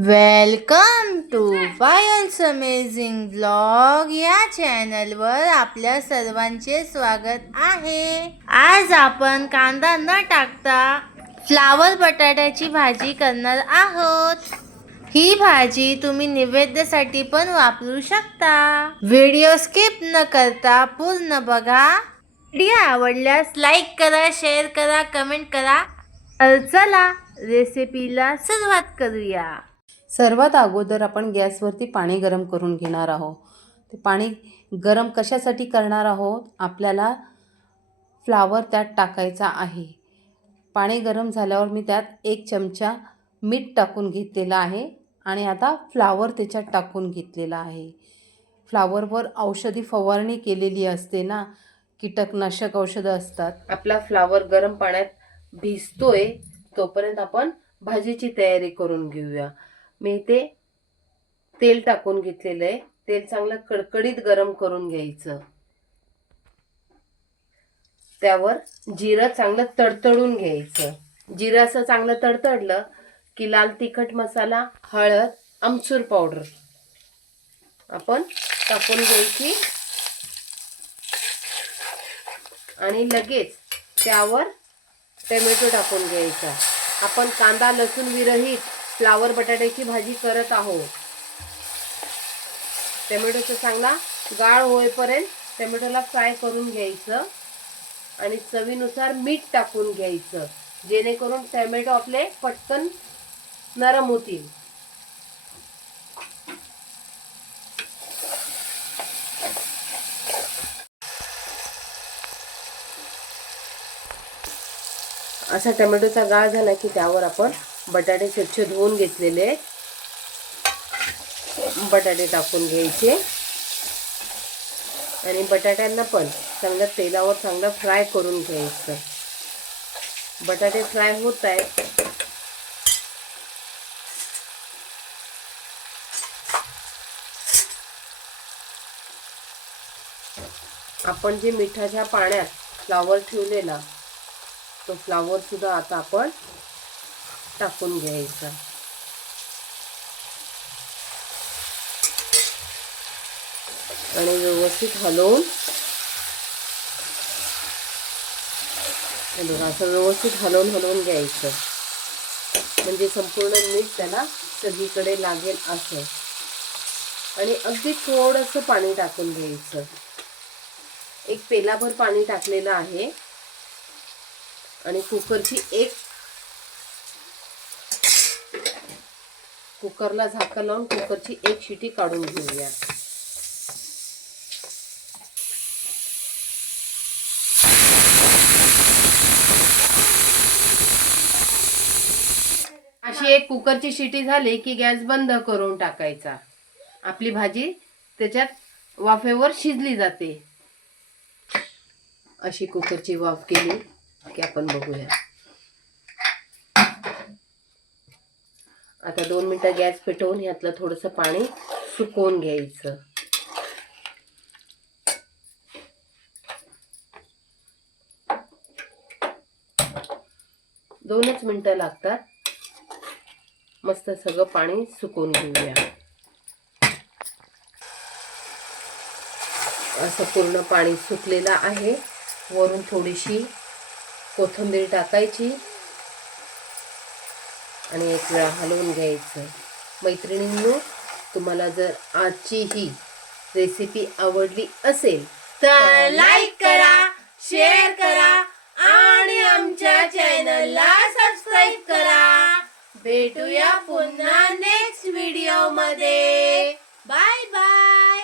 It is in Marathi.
Welcome to Payal's amazing blog या चॅनलवर आपल्या सर्वांचे स्वागत आहे। आज आपण कांदा न टाकता फ्लावर बटाट्याची भाजी करणार आहोत। ही भाजी तुम्ही नैवेद्यासाठी पण वापरू शकता। व्हिडिओ स्किप न करता पूर्ण बघा। व्हिडिओ आवडल्यास लाईक करा, शेअर करा, कमेंट करा। चला रेसिपीला सुरुवात करूया। सर्वात अगोदर आपण गॅसवरती पाणी गरम करून घेणार आहोत। ते पाणी गरम कशासाठी करणार आहोत? आपल्याला फ्लावर त्यात टाकायचा आहे। पाणी गरम झाल्यावर मी त्यात 1 चमचा मीठ टाकून घेतलेला आहे आणि आता फ्लावर त्याच्यात टाकून घेतलेला आहे। फ्लावरवर औषधी फवारणी केलेली असते ना, कीटकनाशक औषधं असतात। आपला फ्लावर गरम पाण्यात भिजतोय तोपर्यंत आपण भाजीची तयारी करून घेऊया। मी ते तेल टाकून घेतलेलं आहे। तेल चांगलं कडकडीत गरम करून घ्यायचं। त्यावर जिरं चांगलं तडतडून घ्यायचं। जिरं असं चांगलं तडतडलं की लाल तिखट मसाला, हळद, आमचूर पावडर आपण टाकून घ्यायची आणि लगेच त्यावर टोमॅटो टाकून घ्यायचा। आपण कांदा लसूण विरहित फ्लावर बटाट्याची भाजी करत आहोत। टोमॅटोचा चांगला गाळ होईपर्यंत टोमॅटोला फ्राय करून घ्यायचं आणि चवीनुसार मीठ टाकून घ्यायचं, जेणेकरून टोमॅटो आपले पटकन नरम होतील। असा टोमॅटोचा गाळ झाला की त्यावर आपण बटाटे स्वच्छ धुवून घेतलेले बटाटे टाकून घ्यायचे आणि बटाट्यांना पण चांगलं तेलावर चांगलं फ्राय करून घ्यायचं। बटाटे फ्राय होत आहेत। आपण जे मिठाच्या पाण्यात फ्लावर ठेवलेला तो फ्लावर सुद्धा आता आपण टाकून घ्यायचा आणि व्यवस्थित हलवून असं व्यवस्थित हलवून घ्यायचं, म्हणजे संपूर्ण मीठ त्याला सगळीकडे लागेल असं। आणि अगदी थोडंसं पाणी टाकून घ्यायचं। 1 पेलाभर पाणी टाकलेलं आहे आणि कुकरला झाकण लावून कुकरची 1 शिटी काढून घेऊया। अशी 1 कुकरची शिटी झाली की गॅस बंद करून टाकायचा। आपली भाजी त्याच्यात वाफेवर शिजली जाते। अशी कुकरची वाफ केली की आपण बघूया। आता 2 मिनिटं गॅस पेटवून यातलं थोडंसं पाणी सुकवून घ्यायचं। दोनच मिनिटं लागतात, मस्त सगळं पाणी सुकवून घेऊया। असं पूर्ण पाणी सुकलेलं आहे। वरून थोडीशी कोथिंबीर टाकायची आणि 1 वेळा हलवून घ्यायचं। मैत्रिणींनो, तुम्हाला जर आजची ही रेसिपी आवडली असेल तर लाईक करा, शेअर करा आणि आमच्या चॅनलला सबस्क्राईब करा। भेटूया पुन्हा नेक्स्ट व्हिडिओ मध्ये। Bye bye.